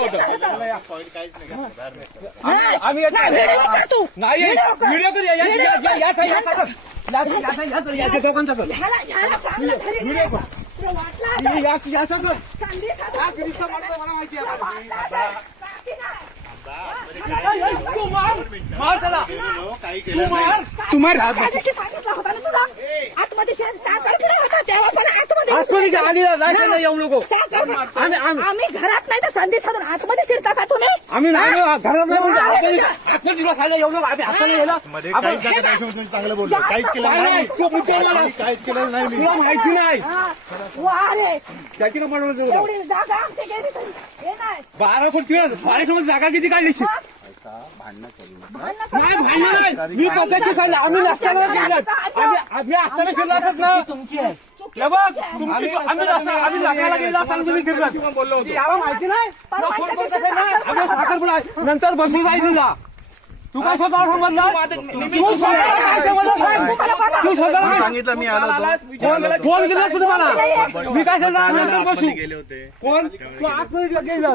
होतं. आम्ही नाही व्हिडिओ कर याच्या दोघांचा कर याचा कर मला माहिती आहे तू मार त्याला सांगितलं होता ना तुला आतमध्ये आतमध्ये आली जायचं नाही येऊ नको आम्ही घरात नाही तर संधी साधून आतमध्ये शिरता का तुम्ही आम्ही नाही घरात नाही आतमध्ये दिवस खायला येऊ नको आम्ही हाताने गेला मध्ये काहीच जागा नाही तुम्ही चांगलं बोलतो. काहीच केलं नाही, काहीच केलं नाही मी. तुला माहिती नाही वारे त्याची का बनवलं एवढी जागा आमची गेली तरी हे नाही 12 जागा किती काढली नाही भांडण मी पद्धती सांगितलं आम्ही नसताना आम्ही असताना फिरला असत ना आम्ही लग्नाला गेलो असताना तुम्ही फिरला बोललो होतो याला माहिती नाही आम्ही साखरपुडा नंतर बसून जाईल तुला तू काय स्वतः समजला तू स्वतः सांगितलं मी आलो फोन केला तुम्हाला मी काय सांगणार नंतर बसू गेले होते कोण तू 8 मिनिट गेला